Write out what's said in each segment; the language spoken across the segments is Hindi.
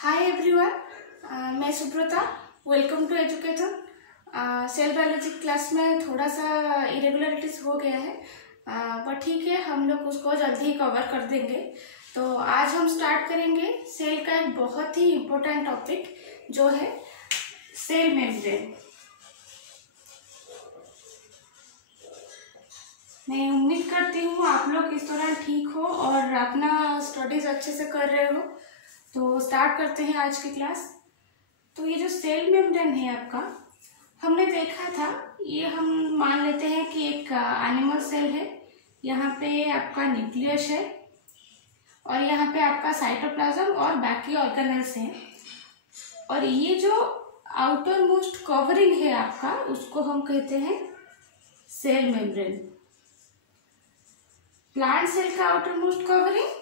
हाय एवरीवन, मैं Subrata. Welcome to education. Cell biology class में थोड़ा सा इरेगुलरिटीज हो गया है, पर ठीक है, हम लोग उसको जल्दी ही कवर कर देंगे। तो आज हम स्टार्ट करेंगे सेल का एक बहुत ही इम्पोर्टेंट टॉपिक जो है सेल मेम्ब्रेन। मैं उम्मीद करती हूँ आप लोग इस दौरान ठीक हो और अपना स्टडीज अच्छे से कर रहे हो। तो स्टार्ट करते हैं आज की क्लास। तो ये जो सेल मेम्ब्रेन है आपका, हमने देखा था, ये हम मान लेते हैं कि एक एनिमल सेल है। यहाँ पे आपका न्यूक्लियस है और यहाँ पे आपका साइटोप्लाज्म और बाकी ऑर्गेनेल्स हैं। और ये जो आउटर मोस्ट कवरिंग है आपका, उसको हम कहते हैं सेल मेम्ब्रेन। प्लांट सेल का आउटर मोस्ट कवरिंग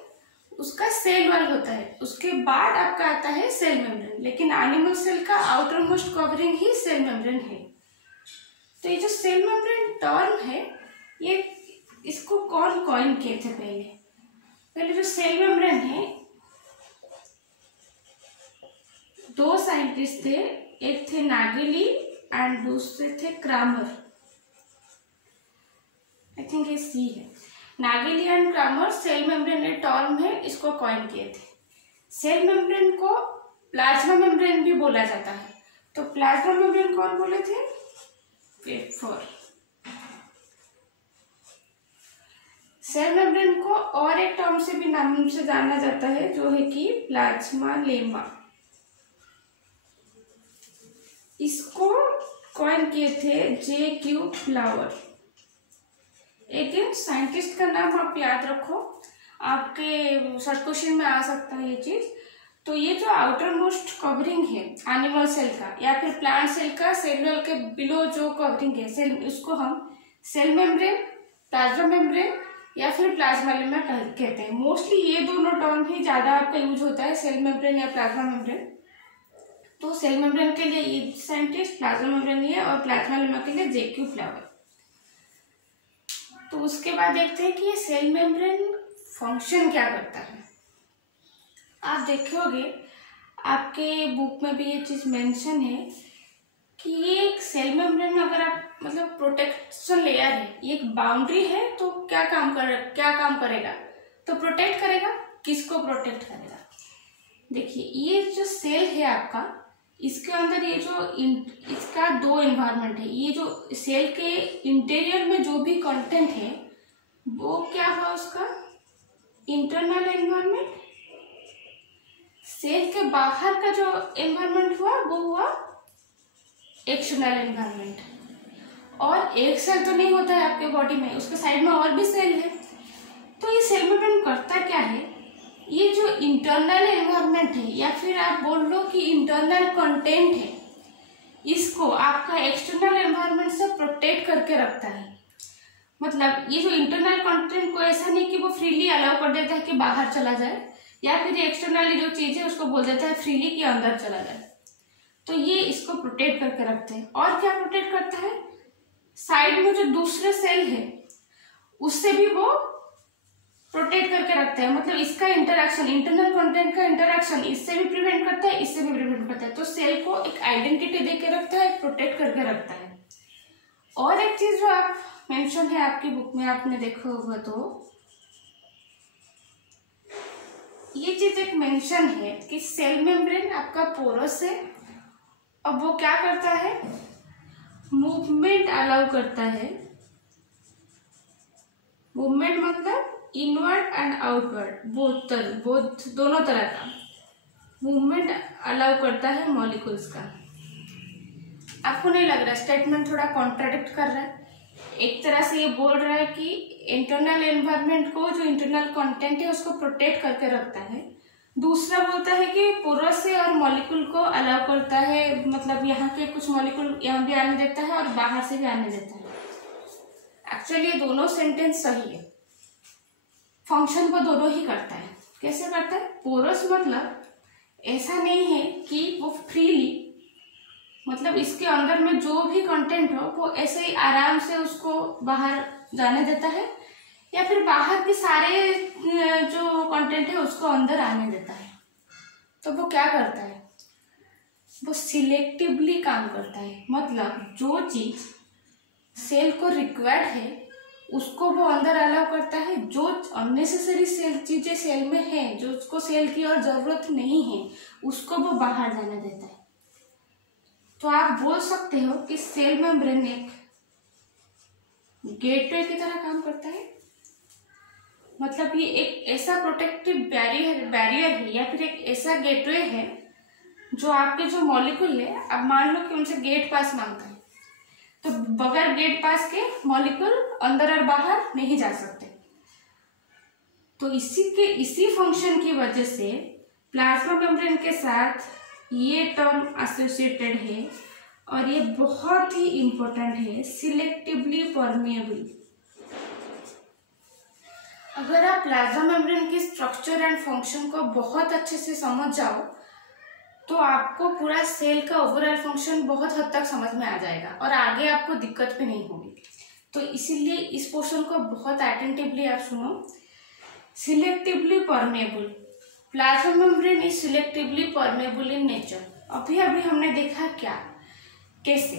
उसका सेल वॉल होता है, उसके बाद आपका आता है सेल मेम्ब्रेन। लेकिन एनिमल सेल का आउटर मोस्ट कवरिंग ही सेल मेम्ब्रेन है। तो ये जो सेल मेम्ब्रेन टर्म है, ये इसको कौन कॉइन किए थे? पहले जो सेल मेम्ब्रेन है, दो साइंटिस्ट थे, एक थे नागेली एंड दूसरे थे क्रामर। आई थिंक ये सी है। Nageli and Cramer cell membrane term है, इसको कॉइन किए थे। सेल मेम्ब्रेन को प्लाज्मा मेम्ब्रेन भी बोला जाता है। तो प्लाज्मा मेम्ब्रेन कौन बोले थे? पेपर। सेल मेम्ब्रेन को और एक टर्म से भी नाम से जाना जाता है, जो है कि प्लाज्मा लेमा। इसको कॉइन किए थे J.Q. फ्लावर। एक साइंटिस्ट का नाम आप याद रखो, आपके शॉर्ट क्वेश्चन में आ सकता है ये चीज। तो ये जो आउटर मोस्ट कवरिंग है एनिमल सेल का या फिर प्लांट सेल का, सेल वॉल के बिलो जो कवरिंग है सेल, उसको हम सेल मेम्ब्रेन, प्लाज्मा मेम्ब्रेन या फिर प्लाज्मा लेमा कहते हैं। मोस्टली ये दोनों टर्म ही ज्यादा आपका यूज होता है, सेल मेम्ब्रेन या प्लाज्मा मेम्ब्रेन। तो सेल मेम्ब्रेन के लिए ये साइंटिस्ट, प्लाज्मा मेम्ब्रेन है, और प्लाज्मा लेमा के लिए J.Q. फ्लावर। तो उसके बाद देखते हैं कि ये सेल मेम्ब्रेन फंक्शन क्या करता है। आप देखोगे आपके बुक में भी ये चीज मेंशन है कि ये एक सेल मेम्ब्रेन में अगर आप मतलब प्रोटेक्शन लेयर है, ये एक बाउंड्री है, तो क्या काम करेगा? तो प्रोटेक्ट करेगा। किसको प्रोटेक्ट करेगा? देखिए, ये जो सेल है आपका, इसके अंदर ये जो इसका दो एनवायरनमेंट है। ये जो सेल के इंटीरियर में जो भी कंटेंट है, वो क्या हुआ? उसका इंटरनल एनवायरनमेंट। सेल के बाहर का जो एनवायरनमेंट हुआ, वो हुआ एक्सटर्नल एनवायरनमेंट। और एक सेल तो नहीं होता है आपके बॉडी में, उसके साइड में और भी सेल है। तो ये सेल मेम्ब्रेन करता क्या है? ये जो इंटरनल एनवायरनमेंट है या फिर आप बोल लो कि इंटरनल कंटेंट है, इसको आपका एक्सटर्नल एनवायरनमेंट से प्रोटेक्ट करके रखता है। मतलब ये जो इंटरनल कंटेंट को ऐसा नहीं कि वो फ्रीली अलाउ कर देता है कि बाहर चला जाए, या फिर एक्सटर्नली जो चीज है उसको बोल देता है फ्रीली कि अंदर चला जाए। तो ये इसको प्रोटेक्ट करके रखते हैं। और क्या प्रोटेक्ट करता है? साइड में जो दूसरे सेल है उससे भी वो प्रोटेक्ट करके रखते हैं। मतलब इसका इंटरैक्शन, इंटरनल कंटेंट का इंटरैक्शन इससे भी प्रिवेंट करता है, इससे भी प्रिवेंट करता है। तो सेल को एक आइडेंटिटी देके रखता है, प्रोटेक्ट करके रखता है। और एक चीज जो आप मेंशन है आपकी बुक में, आपने देखा होगा, तो ये चीज एक मेंशन है कि सेल मेम्ब्रेन आपका पोरस है, और वो क्या करता है? मूवमेंट अलाउ करता है। मूवमेंट मतलब इनवर्ड एंड आउटवर्ड, बोथ दोनों तरह का मूवमेंट अलाउ करता है मॉलिक्यूल्स का। आपको नहीं लग रहा स्टेटमेंट थोड़ा कॉन्ट्राडिक्ट कर रहा है? एक तरह से ये बोल रहा है कि इंटरनल एनवायरनमेंट को, जो इंटरनल कंटेंट है, उसको प्रोटेक्ट करके रखता है। दूसरा बोलता है कि पोरस से और मॉलिक्यूल को अलाउ करता है, मतलब यहाँ के कुछ मॉलिक्यूल यहाँ भी आने देता है और बाहर से भी आने देता है। एक्चुअली ये दोनों सेंटेंस सही है, फंक्शन को दोनों ही करता है। कैसे करता है? पोरस मतलब ऐसा नहीं है कि वो फ्रीली, मतलब इसके अंदर में जो भी कंटेंट हो वो ऐसे ही आराम से उसको बाहर जाने देता है, या फिर बाहर के सारे जो कंटेंट है उसको अंदर आने देता है। तो वो क्या करता है, वो सिलेक्टिवली काम करता है। मतलब जो चीज सेल को रिक्वायर्ड है उसको वो अंदर अलाउ करता है, जो अननेसेसरी चीजें सेल में है, जो उसको सेल की और जरूरत नहीं है, उसको वो बाहर जाने देता है। तो आप बोल सकते हो कि सेल मेम्ब्रेन एक गेटवे की तरह काम करता है। मतलब ये एक ऐसा प्रोटेक्टिव बैरियर है या फिर एक ऐसा गेटवे है जो आपके जो मॉलिक्यूल है, अब मान लो कि उनसे गेट पास मांगता है, तो बगैर गेट पास के मॉलिक्यूल अंदर और बाहर नहीं जा सकते। तो इसी फंक्शन की वजह से प्लाज्मा मेम्ब्रेन के साथ ये टर्म एसोसिएटेड है और ये बहुत ही इंपॉर्टेंट है, सिलेक्टिवली परमेएबल। अगर आप प्लाज्मा मेम्ब्रेन की स्ट्रक्चर एंड फंक्शन को बहुत अच्छे से समझ जाओ तो आपको पूरा सेल का ओवरऑल फंक्शन बहुत हद तक समझ में आ जाएगा और आगे आपको दिक्कत भी नहीं होगी। तो इसीलिए इस पोर्शन को बहुत अटेंटिवली आप सुनो। Selectively permeable, plasma membrane is selectively permeable in nature. अभी हमने देखा क्या, कैसे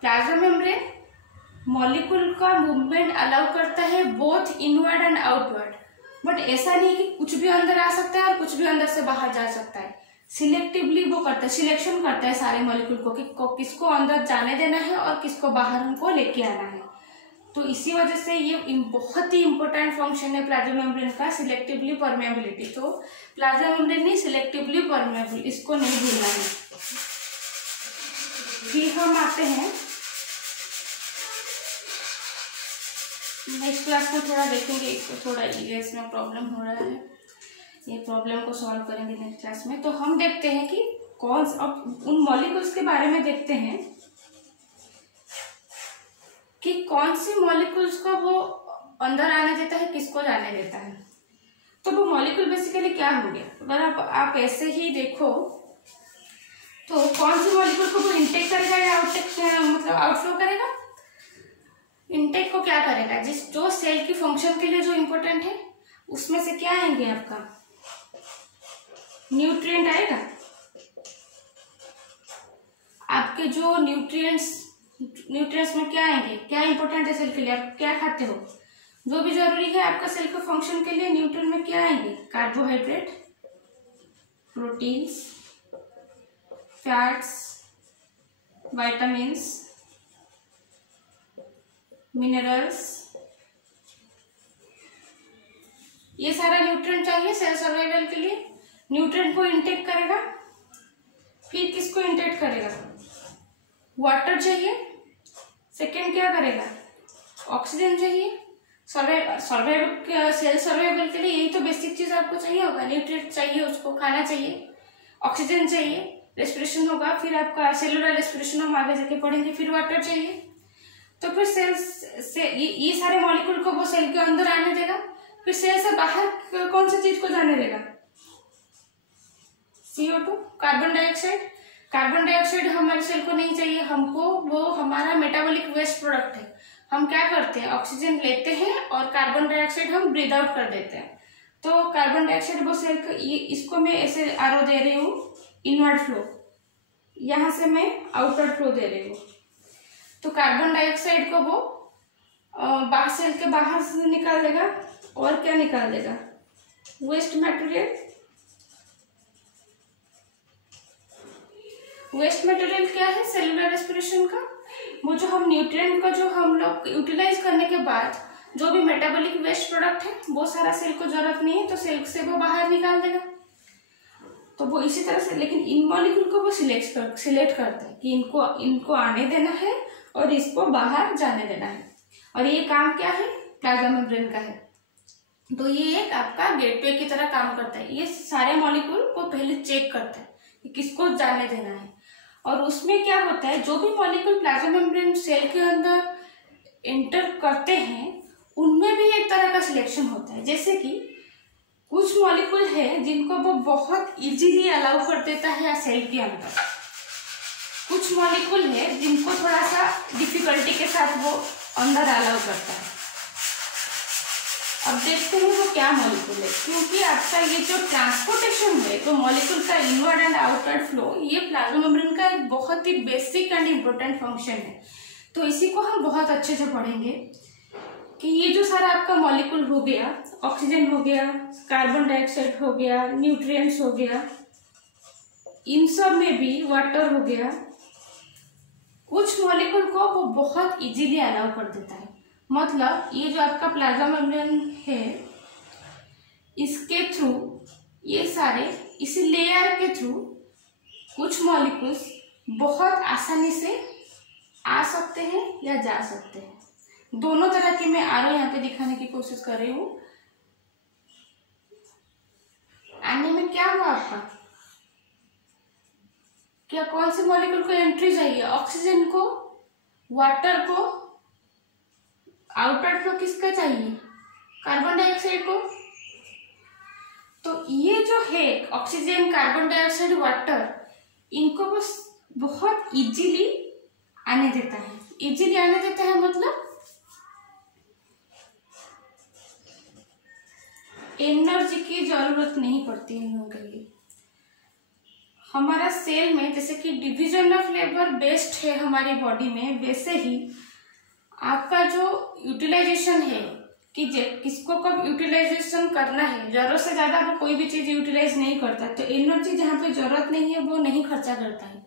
प्लाज्मा मेम्ब्रेन मॉलिक्यूल का मूवमेंट अलाउ करता है both inward and outward, but ऐसा नहीं कि कुछ भी अंदर आ सकता है और कुछ भी अंदर से बाहर जा सकता है। सिलेक्टिवली वो करता है, सिलेक्शन करता है सारे मॉलिक्यूल को कि किसको अंदर जाने देना है और किसको बाहर हमको लेके आना है। तो इसी वजह से ये बहुत ही इंपॉर्टेंट फंक्शन है प्लाज्मा मेम्ब्रेन का, सिलेक्टिवली परमेएबिलिटी। तो प्लाज्मा मेम्ब्रेन नहीं, सिलेक्टिवली परमेएबल, इसको नहीं भूलना है। फिर हम आते हैं नेक्स्ट क्लास में, थोड़ा देखेंगे, इसको थोड़ा इरेज में प्रॉब्लम हो रहा है, ये प्रॉब्लम को सॉल्व करेंगे नेक्स्ट क्लास में। तो हम देखते हैं कि अब उन मॉलिक्यूल्स के बारे में देखते हैं कि कौन सी मॉलिक्यूल्स को वो अंदर आने देता है, किसको जाने देता है। तो वो मॉलिक्यूल बेसिकली क्या होंगे, अगर आप ऐसे ही देखो तो कौन सी मॉलिक्यूल को वो इनटेक करेगा या आउटटेक, मतलब आउटफ्लो करेगा। इनटेक को क्या करेगा, जो सेल की फंक्शन के लिए जो इम्पोर्टेंट है उसमें से क्या आएंगे, आपका न्यूट्रिएंट आएगा। आपके जो न्यूट्रिएंट्स में क्या आएंगे, क्या इंपॉर्टेंट है सेल के लिए, आप क्या खाते हो, जो भी जरूरी है आपका सेल के फंक्शन के लिए, न्यूट्रिएंट में क्या आएंगे, carbohydrate, proteins, fats, vitamins, minerals, ये सारा न्यूट्रिएंट चाहिए सेल सर्वाइवल के लिए। न्यूट्रिएंट को इंटेक करेगा, फिर किसको इंटेक करेगा, वाटर चाहिए, सेकेंड क्या करेगा, ऑक्सीजन चाहिए। सेल सर्वाइवल के लिए यही तो बेसिक चीज आपको चाहिए होगा, न्यूट्रिएंट चाहिए, उसको खाना चाहिए, ऑक्सीजन चाहिए, रेस्पिरेशन होगा, फिर आपका सेलुलर रेस्पिरेशन हम आगे जाके पढ़ेंगे, फिर वाटर चाहिए। तो फिर सेल से ये सारे मॉलिक्यूल को वो सेल के अंदर आने देगा, फिर सेल से बाहर कौन सी चीज को जाने देगा, CO2, carbon dioxide. Carbon dioxide हमारे सेल को नहीं चाहिए, हमको वो हमारा मेटाबॉलिक वेस्ट प्रोडक्ट है। हम क्या करते हैं, ऑक्सीजन लेते हैं और कार्बन डाइऑक्साइड हम ब्रीथ आउट कर देते हैं। तो कार्बन डाइऑक्साइड वो सेल को, इसको मैं ऐसे आरओ दे रही हूँ, इनवर्ड फ्लो, यहाँ से मैं आउटवर्ड फ्लो दे रही हूँ। तो कार्बन डाइऑक्साइड को वो सेल के बाहर से निकाल देगा और क्या निकाल देगा, वेस्ट मटेरियल। वेस्ट मटेरियल क्या है, सेलुलर रेस्पिरेशन का, वो जो हम न्यूट्रिएंट का जो हम लोग यूटिलाइज करने के बाद जो भी मेटाबॉलिक वेस्ट प्रोडक्ट है वो सारा सेल को जरूरत नहीं है, तो सेल से वो बाहर निकाल देगा। तो वो इसी तरह से, लेकिन इन मॉलिक्यूल को वो सिलेक्ट करता है कि इनको आने देना है और इसको बाहर जाने देना है। और ये काम क्या है, प्लाज्मा मेम्ब्रेन का है। तो ये एक आपका गेटवे की तरह काम करता है, ये सारे मॉलिक्यूल को पहले चेक करता है कि किसको जाने देना है। और उसमें क्या होता है, जो भी मॉलिक्यूल प्लाज्मा मेम्ब्रेन सेल के अंदर एंटर करते हैं उनमें भी एक तरह का सिलेक्शन होता है। जैसे कि कुछ मॉलिक्यूल है जिनको वो बहुत इजीली अलाउ कर देता है सेल के अंदर, कुछ मॉलिक्यूल है जिनको थोड़ा सा डिफिकल्टी के साथ वो अंदर अलाउ करता है। अब देखते हैं वो क्या मॉलिक्यूल है, क्योंकि आपका ये जो ट्रांसपोर्टेशन है तो मॉलिक्यूल का इनवर्ड एंड आउटवर्ड फ्लो, ये प्लाज्मा मेम्ब्रेन का एक बहुत ही बेसिक एंड इम्पोर्टेंट फंक्शन है। तो इसी को हम बहुत अच्छे से पढ़ेंगे कि ये जो सारा आपका मॉलिक्यूल हो गया, ऑक्सीजन हो गया, कार्बन डाइऑक्साइड हो गया, न्यूट्रिएंट्स हो गया, इन सब में भी वाटर हो गया, कुछ मॉलिक्यूल को वो बहुत इजीली अलाउ कर देता है। मतलब ये जो आपका प्लाज्मा मेम्ब्रेन है, इसके थ्रू ये सारे इस लेयर के थ्रू कुछ मॉलिक्यूल्स बहुत आसानी से आ सकते हैं या जा सकते हैं। दोनों तरह के मैं आरो यहाँ पे दिखाने की कोशिश कर रही हूँ। आने में क्या हुआ आपका, क्या कौन से मॉलिक्यूल को एंट्री चाहिए, ऑक्सीजन को, वाटर को, आउटवर्ड फ्लो किसका चाहिए, कार्बन डाइऑक्साइड को। तो ये जो है ऑक्सीजन, कार्बन डाइऑक्साइड, वाटर, इनको बस बहुत इजीली आने देता है। इजीली आने देता है मतलब एनर्जी की जरूरत नहीं पड़ती है इन लोगों के लिए। हमारा सेल में जैसे कि डिवीजन ऑफ लेबर बेस्ड है हमारी बॉडी में, वैसे ही आपका जो यूटिलाइजेशन है कि किसको कब यूटिलाइजेशन करना है, जरूरत से ज्यादा वो कोई भी चीज यूटिलाइज नहीं करता। तो एनर्जी जहाँ पे जरूरत नहीं है वो नहीं खर्चा करता है,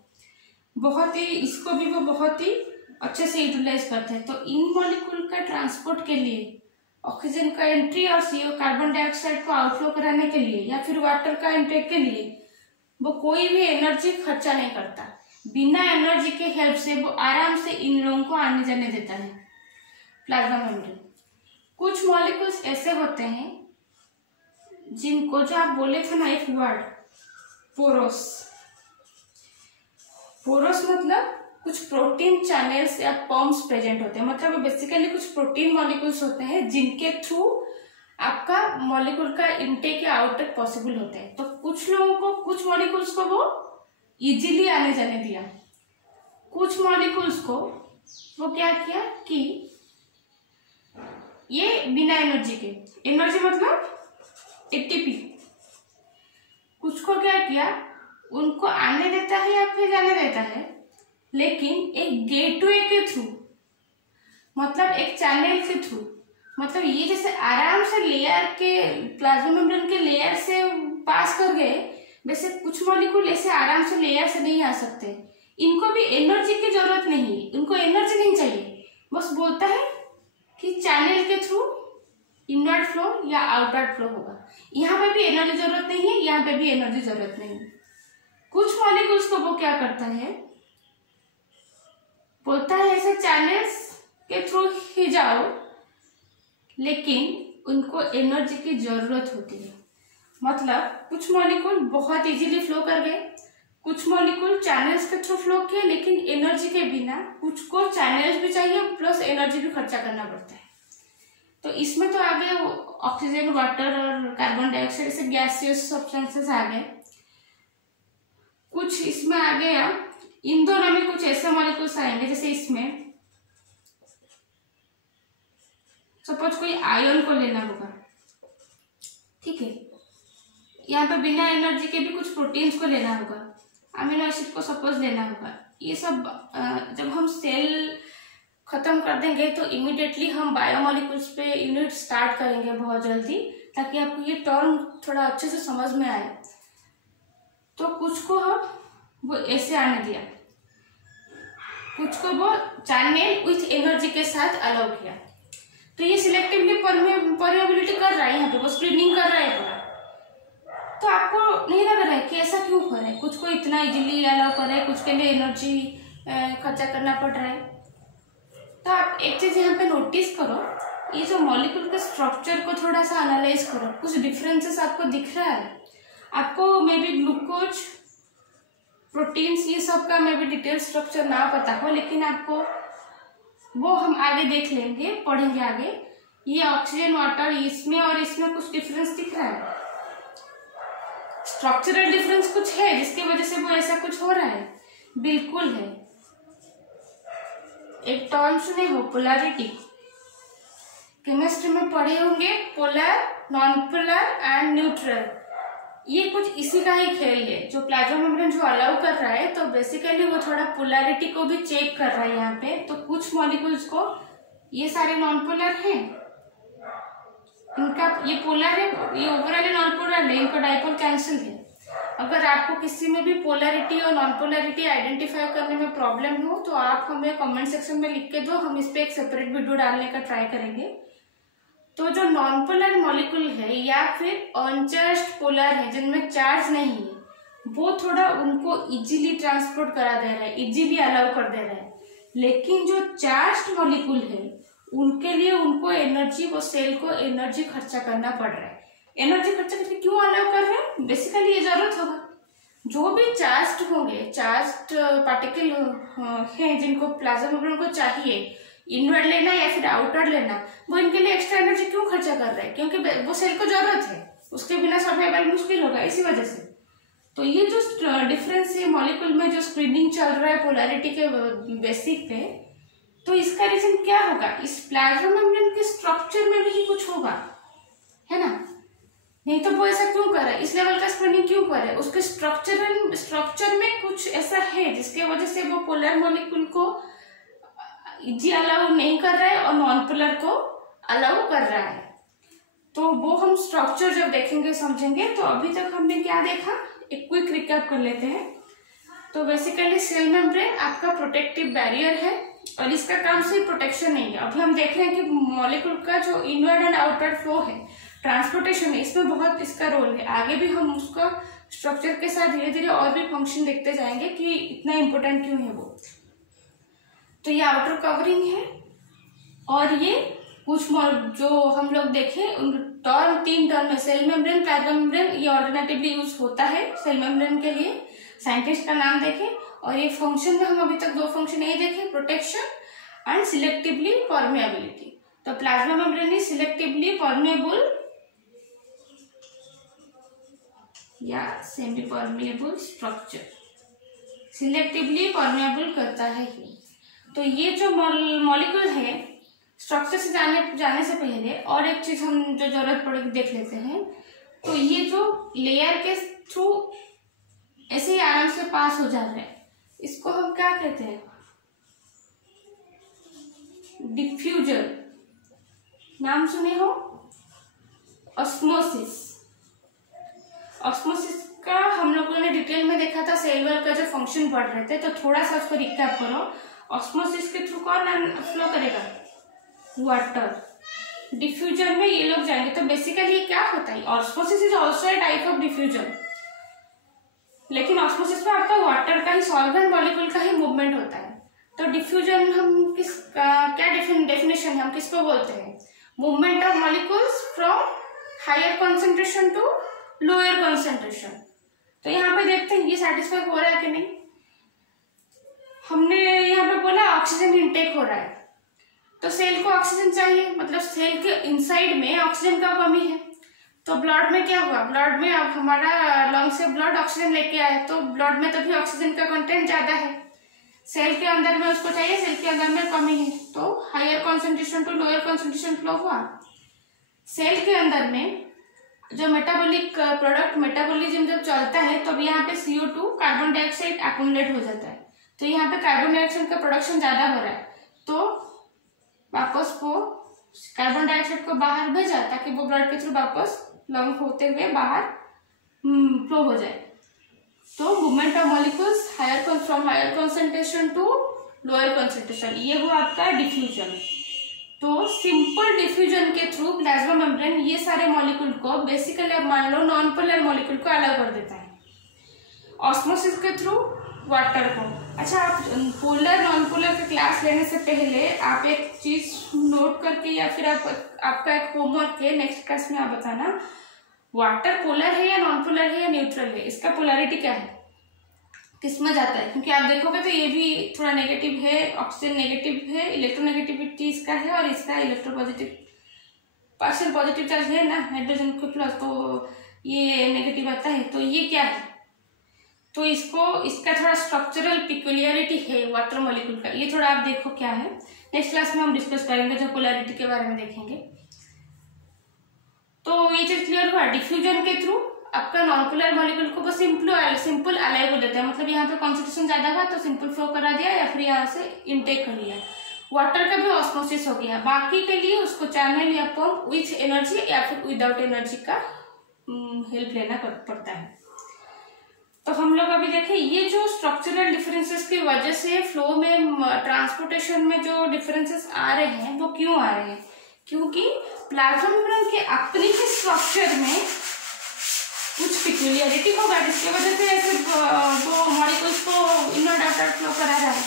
बहुत ही, इसको भी वो बहुत ही अच्छे से यूटिलाइज करता है। तो इन मॉलिक्यूल का ट्रांसपोर्ट के लिए, ऑक्सीजन का एंट्री और CO कार्बन डाइऑक्साइड को आउटफ्लो कराने के लिए, या फिर वाटर का इंटेक के लिए वो कोई भी एनर्जी खर्चा नहीं करता। बिना एनर्जी के हेल्प से वो आराम से इन लोगों को आने जाने देता है प्लाज्मा मेम्ब्रेन। कुछ मॉलिक्यूल्स ऐसे होते हैं जिनको, जो आप बोले थे ना एक वर्ड, पोरोस। पोरोस मतलब कुछ प्रोटीन चैनल्स या पम्प्स प्रेजेंट होते हैं। मतलब बेसिकली कुछ प्रोटीन मॉलिक्यूल्स होते हैं जिनके थ्रू आपका मॉलिक्यूल का इनटेक या आउटटेक पॉसिबल होता है। तो कुछ लोगों को, कुछ मॉलिक्यूल्स को वो इजीली आने जाने दिया, कुछ मॉलिक्यूल्स को वो क्या किया कि ये बिना एनर्जी के, एनर्जी मतलब ATP, कुछ को क्या किया, उनको आने देता है या फिर जाने देता है, लेकिन एक गेटवे के थ्रू, मतलब एक चैनल के थ्रू। मतलब ये जैसे आराम से लेयर के, प्लाज्मा मेम्ब्रेन के लेयर से पास कर गए, वैसे कुछ मॉलिक्यूल ऐसे आराम से लेयर से नहीं आ सकते। इनको भी एनर्जी की जरूरत नहीं, इनको एनर्जी नहीं चाहिए, बस बोलता है कि चैनल के थ्रू इनवर्ड फ्लो या आउटवर्ड फ्लो होगा। यहाँ पे भी एनर्जी जरूरत नहीं है, यहाँ पे भी एनर्जी जरूरत नहीं है। कुछ मॉलिक्यूल्स को वो क्या करता है, बोलता है ऐसे चैनल्स के थ्रू ही जाओ, लेकिन उनको एनर्जी की जरूरत होती है। मतलब कुछ मॉलिक्यूल बहुत इजीली फ्लो कर गए, कुछ मॉलिक्यूल चैनल्स के थ्रू फ्लो किए लेकिन एनर्जी के बिना, कुछ को चैनल्स भी चाहिए प्लस एनर्जी भी खर्चा करना पड़ता है। तो इसमें तो आ गए ऑक्सीजन, वाटर और कार्बन डाइऑक्साइड, ऐसे गैसियस सब्सटेंसेस आ गए। कुछ इसमें आ गया, इन दोनों में कुछ ऐसे मॉलिक्यूल्स आएंगे, जैसे इसमें सपोज कोई आयन को लेना होगा, ठीक है, यहाँ पे बिना एनर्जी के भी कुछ प्रोटीन्स को लेना होगा, अमीनो एसिड को सपोज लेना होगा। ये सब जब हम सेल खत्म कर देंगे तो इमिडिएटली हम बायोमॉलिक्यूल्स पे यूनिट स्टार्ट करेंगे बहुत जल्दी, ताकि आपको ये टर्म थोड़ा अच्छे से समझ में आए। तो कुछ को हम वो ऐसे आने दिया, कुछ को वो चैनल विथ एनर्जी के साथ अलाउ किया। तो ये सिलेक्टिवली परमेबिलिटी कर रहा है, यहाँ पे वो स्क्रीनिंग कर रहा है पूरा। तो आपको नहीं लग रहा है कि ऐसा क्यों हो रहा है, कुछ को इतना इजीली अलाउ कर रहा है, कुछ के लिए एनर्जी खर्चा करना पड़ रहा है। तो आप एक चीज यहाँ पे नोटिस करो, ये जो मॉलिक्यूल के स्ट्रक्चर को थोड़ा सा एनालाइज करो, कुछ डिफरेंसेस आपको दिख रहा है। आपको मे बी ग्लूकोज, प्रोटीन्स, ये सब का मे बी डिटेल स्ट्रक्चर ना पता हो, लेकिन आपको वो हम आगे देख लेंगे, पढ़ेंगे आगे। ये ऑक्सीजन, वाटर, इसमें और इसमें कुछ डिफरेंस दिख रहा है, स्ट्रक्चरल डिफरेंस कुछ है जिसकी वजह से वो ऐसा कुछ हो रहा है, बिल्कुल है। एक टर्म सुने हो पोलैरिटी, केमिस्ट्री में पढ़े होंगे polar, non polar and neutral. ये कुछ इसी का ही खेल है। जो प्लाज्मा मेम्ब्रेन जो अलाउ कर रहा है, तो बेसिकली वो थोड़ा पोलैरिटी को भी चेक कर रहा है यहाँ पे। तो कुछ मॉलिक्यूल्स को, ये सारे नॉन पोलर हैं, इनका ये पोलर है, ये ओवरऑल नॉन पोलर है, इनका डाइपोल कैंसिल है। अगर आपको किसी में भी पोलैरिटी और नॉन पोलैरिटी आइडेंटिफाई करने में प्रॉब्लम हो तो आप हमें कमेंट सेक्शन में लिख के दो, हम इस पे एक सेपरेट वीडियो डालने का ट्राई करेंगे। तो जो नॉन पोलर मॉलिक्यूल है या फिर अनचार्ज्ड पोलर है, जिनमें चार्ज नहीं है, वो थोड़ा उनको इजीली ट्रांसपोर्ट करा दे रहा है, इजीली अलाउ कर दे रहा है। लेकिन जो चार्ज्ड मॉलिक्यूल है उनके लिए उनको एनर्जी, वो सेल को एनर्जी खर्चा करना पड़ रहा है। एनर्जी खर्चा करके क्यों अलाउ कर रहे हैं? बेसिकली ये जरूरत होगा। जो भी चार्ज्ड होंगे, चार्ज्ड पार्टिकल हैं जिनको प्लाज्मा मेम्ब्रेन को चाहिए इनवर्ड लेना या फिर आउटवर्ड लेना, वो इनके लिए एक्स्ट्रा एनर्जी क्यों खर्चा कर रहा है? क्योंकि वो सेल को जरूरत है, उसके बिना सर्वाइवल मुश्किल होगा, इसी वजह से। तो ये जो डिफरेंस है मॉलिक्यूल में, जो स्क्रीनिंग चल रहा है पोलैरिटी के बेसिक पे, तो इसका रीजन क्या होगा? इस प्लाज्मा मेम्ब्रेन के स्ट्रक्चर में भी कुछ होगा, है ना? नहीं तो वो ऐसा क्यों कर रहा है, इस लेवल का स्क्रीनिंग क्यों कर रहा है? उसके स्ट्रक्चर में कुछ ऐसा है जिसके वजह से वो पोलर मॉलिक्यूल को इजी अलाउ नहीं कर रहा है और नॉन पोलर को अलाउ कर रहा है। तो वो हम स्ट्रक्चर जब देखेंगे समझेंगे। तो अभी तक हमने क्या देखा, एक क्विक रिकैप कर लेते हैं। तो बेसिकली सेल मेम्ब्रेन आपका प्रोटेक्टिव बैरियर है और इसका काम सिर्फ प्रोटेक्शन नहीं है। अभी हम देख रहे हैं कि मॉलिक्यूल का जो इनवर्ड एंड आउटवर्ड फ्लो है, ट्रांसपोर्टेशन है, इसमें बहुत इसका रोल है। आगे भी हम उसका स्ट्रक्चर के साथ धीरे धीरे और भी फंक्शन देखते जाएंगे कि इतना इंपॉर्टेंट क्यों है वो। तो ये आउटर कवरिंग है और ये कुछ जो हम लोग देखे उन टर्म, 3 टर्म है, सेल मेम्ब्रेन, प्लाज्मा मेम्ब्रेन। ये ऑल्टरनेटिवली यूज होता है सेल मेम्ब्रेन के लिए, साइंटिस्ट का नाम देखे। और ये फंक्शन में हम अभी तक 2 फंक्शन यही देखे, प्रोटेक्शन एंड सिलेक्टिवली परमेबिलिटी। तो plasma membrane is selectively permeable या semi permeable structure, selectively permeable करता है ये। तो ये जो मॉलिक्यूल है, स्ट्रक्चर से जाने से पहले और एक चीज हम जो जरूरत पड़ेगी देख लेते हैं। तो ये जो लेयर के थ्रू ऐसे ही आराम से पास हो जा रहा है, इसको हम क्या कहते हैं? डिफ्यूजन। नाम सुने हो? ऑस्मोसिस। ऑस्मोसिस का हम लोगों ने डिटेल में देखा था, सेल वॉल का जो फंक्शन पढ़ रहे थे। तो थोड़ा सा उसको रिकैप करो। ऑस्मोसिस के थ्रू कौन फ्लो करेगा? वाटर। डिफ्यूजन में ये लोग जाएंगे। तो बेसिकली क्या होता है? Osmosis is also a type of diffusion, लेकिन ऑस्मोसिस में आपका वाटर का ही, सॉल्वेंट मॉलिक्यूल का ही मूवमेंट होता है। तो डिफ्यूजन हम क्या डेफिनेशन है, हम किसको बोलते हैं? Movement of molecules from higher concentration to lower concentration. तो यहाँ पे देखते हैं ये सेटिस्फाई हो रहा है कि नहीं। हमने यहाँ पे बोला ऑक्सीजन इनटेक हो रहा है, तो सेल को ऑक्सीजन चाहिए, मतलब सेल के इनसाइड में ऑक्सीजन का कमी है। तो ब्लड में क्या हुआ? ब्लड में अब हमारा लंग से ब्लड ऑक्सीजन लेके आया, तो ब्लड में तभी ऑक्सीजन का कंटेंट ज्यादा है। सेल के अंदर में उसको चाहिए, सेल के अंदर में कमी है, तो higher concentration to lower concentration flow हुआ। सेल के अंदर में जो मेटाबॉलिक प्रोडक्ट, मेटाबॉलिज्म जब चलता है तो यहाँ पे CO2 कार्बन डाइऑक्साइड एक्युमुलेट हो जाता है। तो यहाँ पे कार्बन डाइऑक्साइड का प्रोडक्शन ज्यादा हो रहा है, तो वापस वो कार्बन डाइऑक्साइड को बाहर भेजा ताकि वो ब्लड के थ्रू वापस लंग होते हुए बाहर फ्लो हो जाए। तो movement of molecules from higher concentration to lower concentration, ये हुआ आपका डिफ्यूजन। तो सिंपल डिफ्यूजन के थ्रू प्लाज्मा मेम्ब्रेन ये सारे मॉलिक्यूल को, बेसिकली अब मान लो नॉन पोलर मॉलिक्यूल को अलाउ कर देता है। ऑस्मोसिस के थ्रू वाटर को। अच्छा, आप पोलर नॉन पोलर का क्लास लेने से पहले आप एक चीज नोट करके, या फिर आपका एक होमवर्क है, नेक्स्ट क्लास में आप बताना वाटर पोलर है या नॉन पोलर है या न्यूट्रल है, इसका पोलैरिटी क्या है, किसमें जाता है। क्योंकि आप देखोगे तो ये भी थोड़ा नेगेटिव है, ऑक्सीजन नेगेटिव है, इलेक्ट्रोनेगेटिविटी इसका है और इसका इलेक्ट्रोपॉजिटिव, पार्शियल पॉजिटिव चार्ज है ना, हाइड्रोजन को प्लस, तो ये नेगेटिव आता है। तो ये क्या है? तो इसका थोड़ा स्ट्रक्चरल पिक्यूलियरिटी है वाटर मॉलिक्यूल का, ये थोड़ा आप देखो क्या है। नेक्स्ट क्लास में हम डिस्कस करेंगे, जो पोलैरिटी के बारे में देखेंगे। तो ये चीज क्लियर हुआ। डिफ्यूजन के थ्रू आपका नॉनपोलर मॉलिक्यूल को बस सिंपल अलाइव हो देता है, मतलब यहाँ पे कॉन्सेंट्रेशन ज्यादा हुआ तो सिंपल फ्लो करा दिया या फिर यहाँ से इनटेक कर लिया। वाटर का भी ऑस्मोसिस हो गया। बाकी के लिए उसको चैनल या पंप विथ एनर्जी या फिर विदाउट एनर्जी का हेल्प लेना पड़ता है। तो हम लोग अभी देखें ये जो स्ट्रक्चरल डिफरेंसेस की वजह से फ्लो में ट्रांसपोर्टेशन में जो डिफरेंसेस आ रहे हैं वो क्यों आ रहे हैं, क्योंकि प्लाज्मा मेम्ब्रेन के अपने ही स्ट्रक्चर में कुछ पिक्यूलियरिटी होगा जिसकी वजह से ऐसे वो मॉलिक्यूल्स को इनर आउटर फ्लो करा रहा है।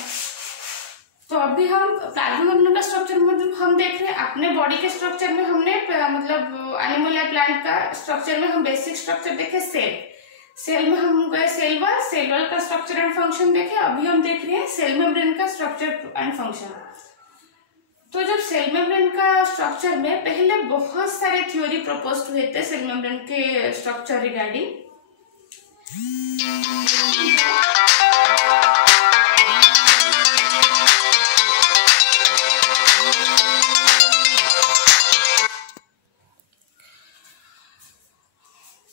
तो अभी हम प्लाज्मा मेम्ब्रेन का स्ट्रक्चर मतलब हम देख रहे हैं अपने बॉडी के स्ट्रक्चर में, हमने मतलब एनिमल या प्लांट का स्ट्रक्चर में हम बेसिक स्ट्रक्चर देखे सेल में हम गए सेल वॉल का स्ट्रक्चर एंड फंक्शन देखे। अभी हम देख रहे हैं सेल मेम्ब्रेन का स्ट्रक्चर एंड फंक्शन। तो जब सेल मेम्ब्रेन का स्ट्रक्चर में पहले बहुत सारे थ्योरी प्रपोज हुए थे सेल मेम्ब्रेन के स्ट्रक्चर रिगार्डिंग।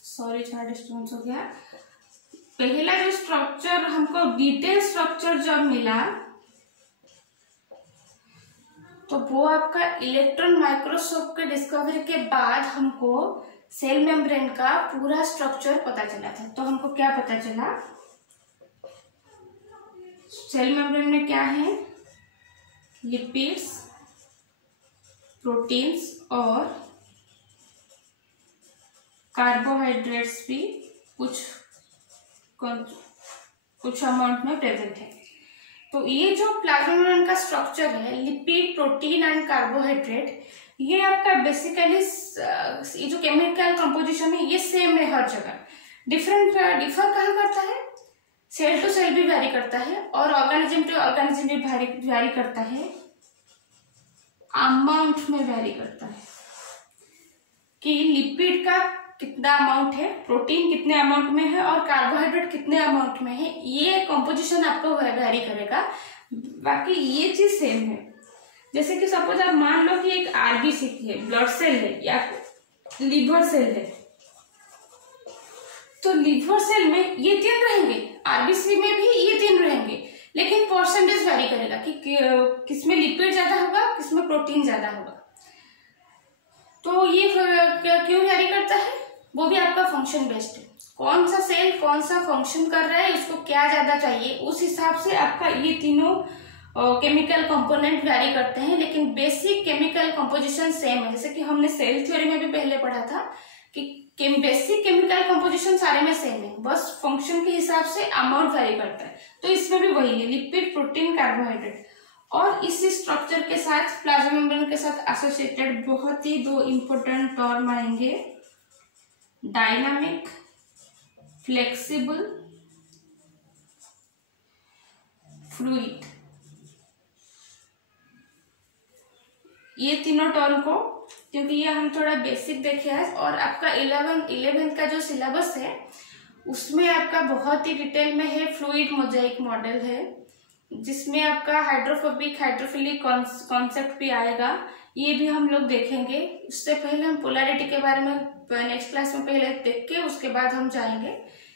सॉरी थोड़ा डिस्टर्बेंस हो गया। पहला जो स्ट्रक्चर हमको डिटेल स्ट्रक्चर जब मिला तो वो आपका इलेक्ट्रॉन माइक्रोस्कोप के डिस्कवरी के बाद हमको सेल मेम्ब्रेन का पूरा स्ट्रक्चर पता चला था। तो हमको क्या पता चला, सेल मेम्ब्रेन में क्या है, लिपिड्स, प्रोटीन्स और कार्बोहाइड्रेट्स भी कुछ अमाउंट में प्रेजेंट है। तो ये जो प्लाज्मा मेम्ब्रेन का स्ट्रक्चर है, लिपिड, प्रोटीन एंड कार्बोहाइड्रेट, ये आपका बेसिकली ये जो केमिकल कंपोजिशन है ये सेम है हर जगह। डिफर कहाँ करता है, सेल टू सेल भी वेरी करता है और ऑर्गेनिज्म टू ऑर्गेनिज्म भी वेरी करता है, अमाउंट में वेरी करता है कि लिपिड का कितना अमाउंट है, प्रोटीन कितने अमाउंट में है और कार्बोहाइड्रेट कितने अमाउंट में है, ये कंपोजिशन आपको वेरी करेगा। बाकी ये चीज सेम है। जैसे कि सपोज आप मान लो कि एक आरबीसी है, ब्लड सेल है या लीवर सेल है, तो लीवर सेल में ये 3 रहेंगे, आरबीसी में भी ये 3 रहेंगे, लेकिन परसेंटेज वेरी करेगा कि किसमें लिपिड ज्यादा होगा, किसमें प्रोटीन ज्यादा होगा। तो ये क्यों वेरी करता है, वो भी आपका फंक्शन बेस्ड है। कौन सा सेल कौन सा फंक्शन कर रहा है, उसको क्या ज्यादा चाहिए, उस हिसाब से आपका ये तीनों केमिकल कंपोनेंट वेरी करते हैं, लेकिन बेसिक केमिकल कंपोजिशन सेम है। जैसे कि हमने सेल थ्योरी में भी पहले पढ़ा था कि बेसिक केमिकल कंपोजिशन सारे में सेम है, बस फंक्शन के हिसाब से अमाउंट वेरी करता है। तो इसमें भी वही है, लिपिड, प्रोटीन, कार्बोहाइड्रेट। और इसी स्ट्रक्चर के साथ प्लाज्मा मेम्ब्रेन के साथ एसोसिएटेड बहुत ही 2 इंपॉर्टेंट टर्म आएंगे, डायनामिक, फ्लेक्सिबल, फ्लूइड। ये तीनों टर्म को, क्योंकि ये हम थोड़ा बेसिक देखे हैं और आपका 11th का जो सिलेबस है उसमें आपका बहुत ही डिटेल में है फ्लूइड मोजाइक मॉडल है, जिसमें आपका हाइड्रोफोबिक हाइड्रोफिलिक कॉन्सेप्ट भी आएगा, ये भी हम लोग देखेंगे। उससे पहले हम पोलैरिटी के बारे में नेक्स्ट क्लास में पहले देख के उसके बाद हम जाएंगे,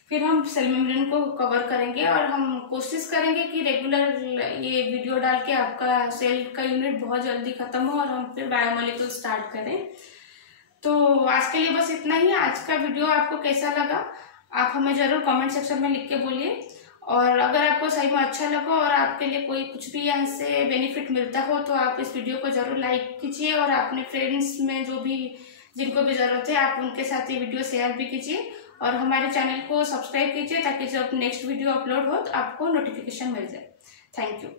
फिर हम सेल मेम्ब्रेन को कवर करेंगे और हम कोशिश करेंगे कि रेगुलर ये वीडियो डाल के आपका सेल का यूनिट बहुत जल्दी खत्म हो और हम फिर बायोमोलिक्यूल स्टार्ट करें। तो आज के लिए बस इतना ही। आज का वीडियो आपको कैसा लगा आप हमें जरूर कमेंट सेक्शन में लिख के बोलिए, और अगर आपको सही में अच्छा लगा और आपके लिए कोई कुछ भी यहाँ से बेनिफिट मिलता हो तो आप इस वीडियो को जरूर लाइक कीजिए और अपने फ्रेंड्स में जो भी जिनको भी जरूरत है आप उनके साथ ये वीडियो शेयर भी कीजिए और हमारे चैनल को सब्सक्राइब कीजिए ताकि जब नेक्स्ट वीडियो अपलोड हो तो आपको नोटिफिकेशन मिल जाए। Thank you.